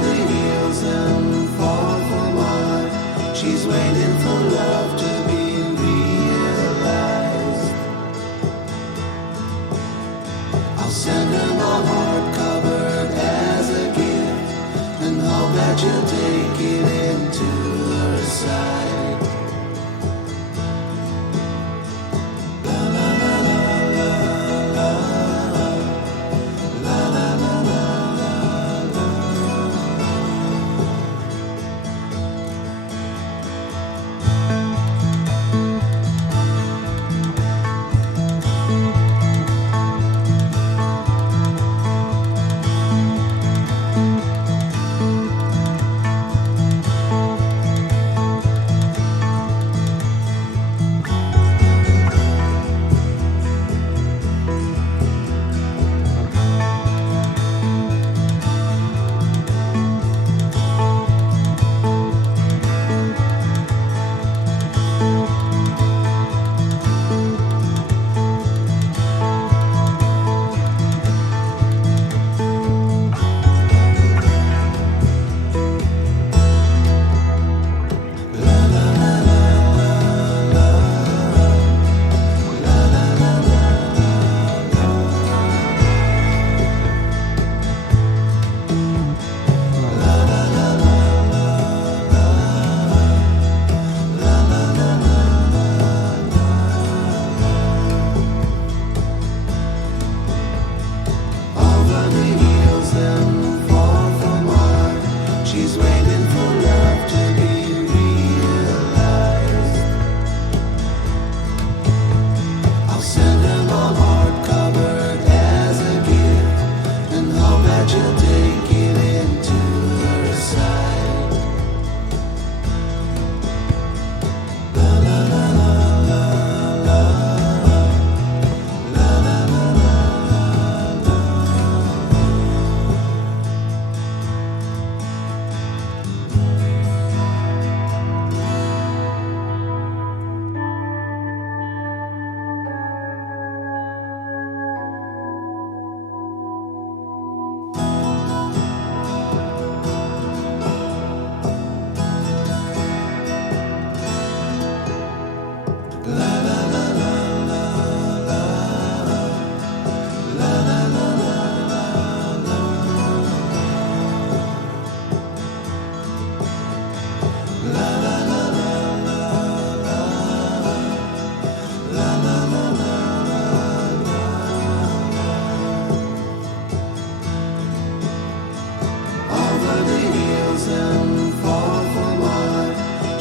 the hills and far from mine. She's waiting for love to be realized. I'll send her my heart covered as a gift, and hope that you'll take it into her side. La la la la la la la la la la.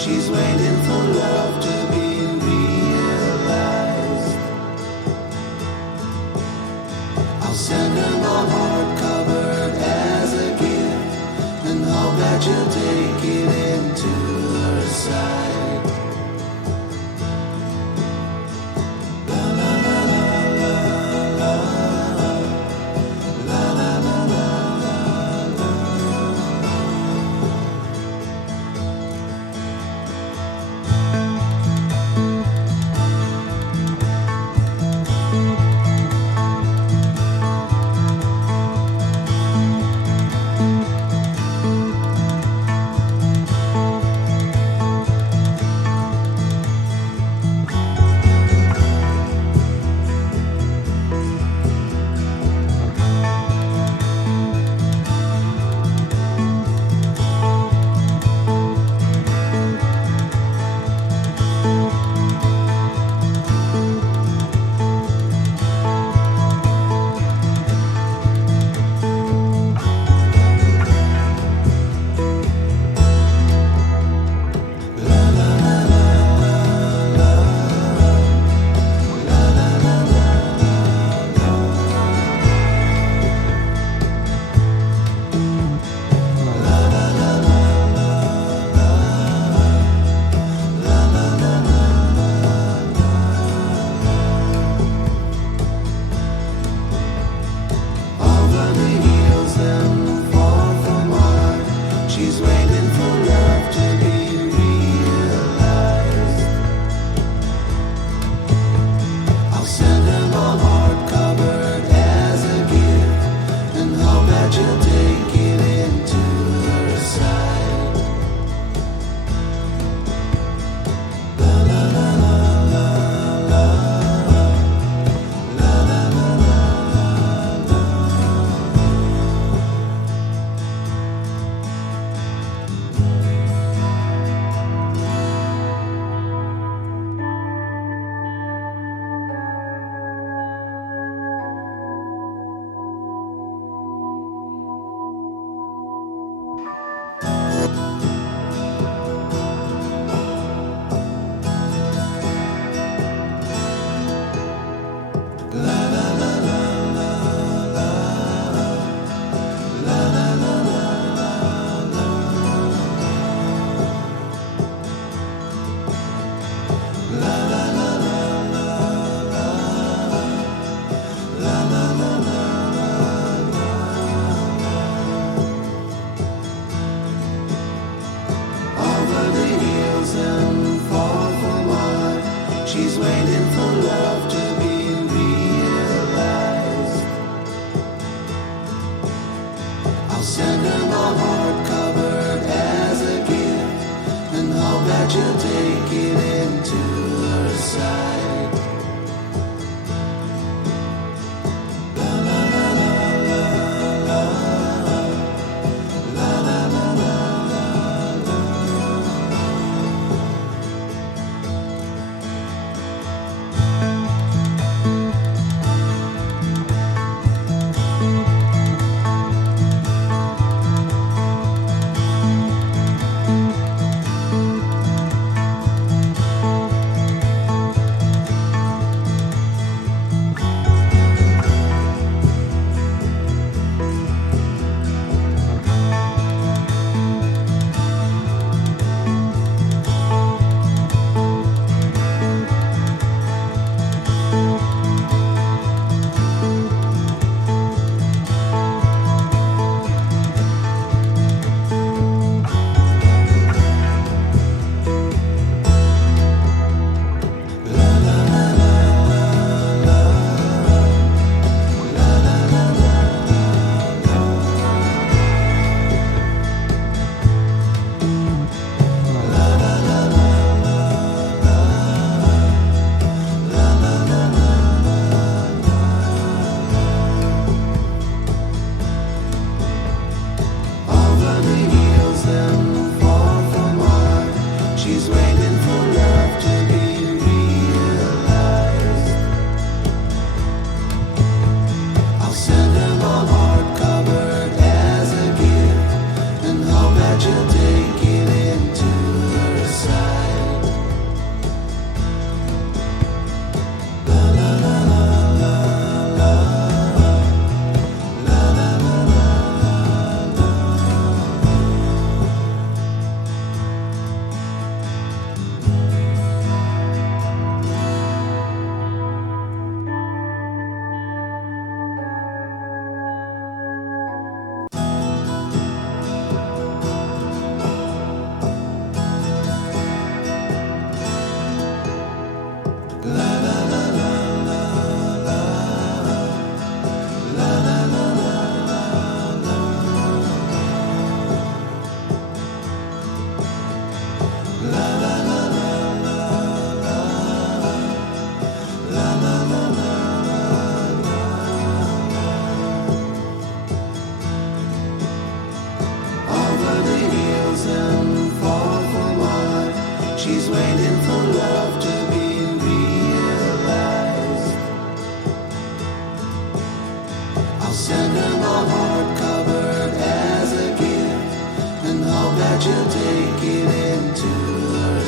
She's waiting for love to be realized. I'll send her my heart covered as a gift, and hope that you'll take it into her side. La la la la la la la la la la. I'll send her my heart covered as a gift, and hope that you'll take it into her side. La la la la la la la la la la. Over the hills and far from mine, she's waiting for love to be realized. I'll send her my heart covered as a gift, and hope that you'll take it into her side. La la la la la la la la la la. Over the hills and far from mine, she's waiting for love to be realized. I'll send her my heart covered as a gift, and hope that you'll take it into her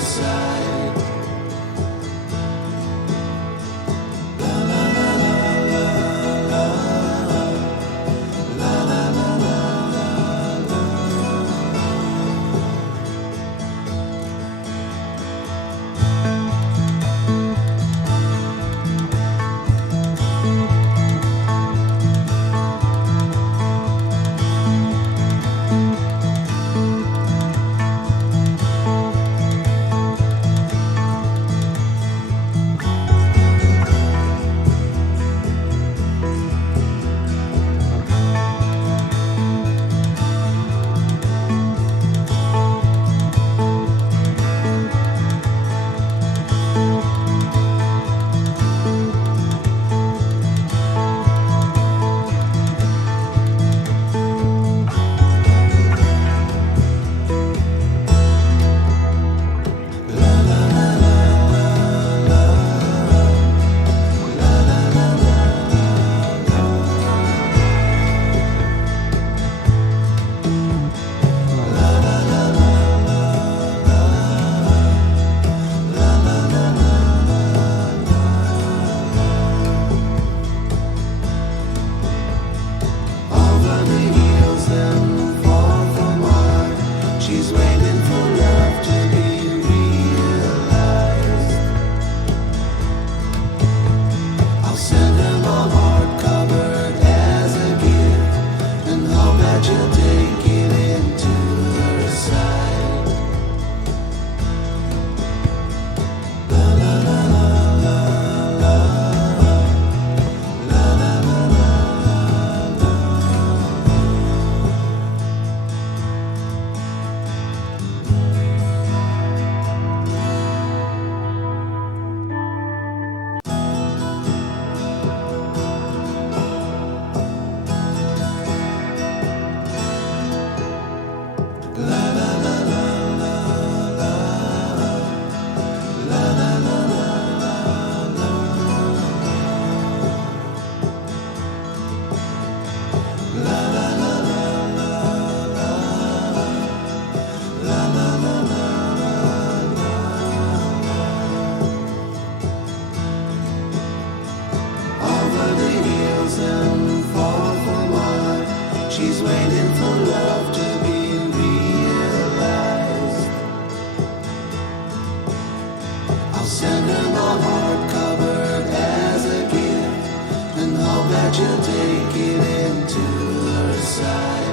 side. La la la la la la la la la la la. waiting for love to be realized. I'll send her my heart covered as a gift, and hope that you'll take it into her side.